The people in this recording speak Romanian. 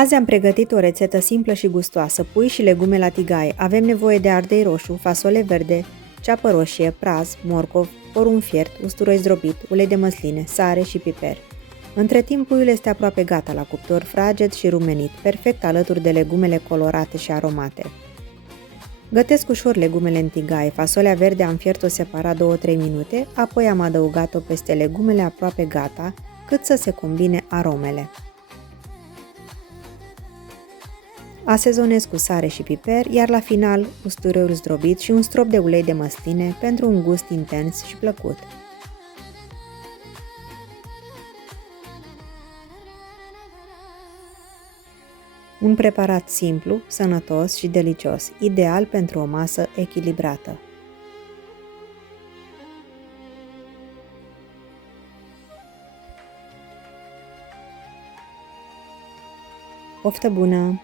Azi am pregătit o rețetă simplă și gustoasă, pui și legume la tigaie. Avem nevoie de ardei roșu, fasole verde, ceapă roșie, praz, morcov, porumb fiert, usturoi zdrobit, ulei de măsline, sare și piper. Între timp, puiul este aproape gata la cuptor, fraged și rumenit, perfect alături de legumele colorate și aromate. Gătesc ușor legumele în tigaie. Fasolea verde am fiert-o separat 2-3 minute, apoi am adăugat-o peste legumele aproape gata, cât să se combine aromele. Asezonez cu sare și piper, iar la final usturoiul zdrobit și un strop de ulei de măsline pentru un gust intens și plăcut. Un preparat simplu, sănătos și delicios, ideal pentru o masă echilibrată. Poftă bună!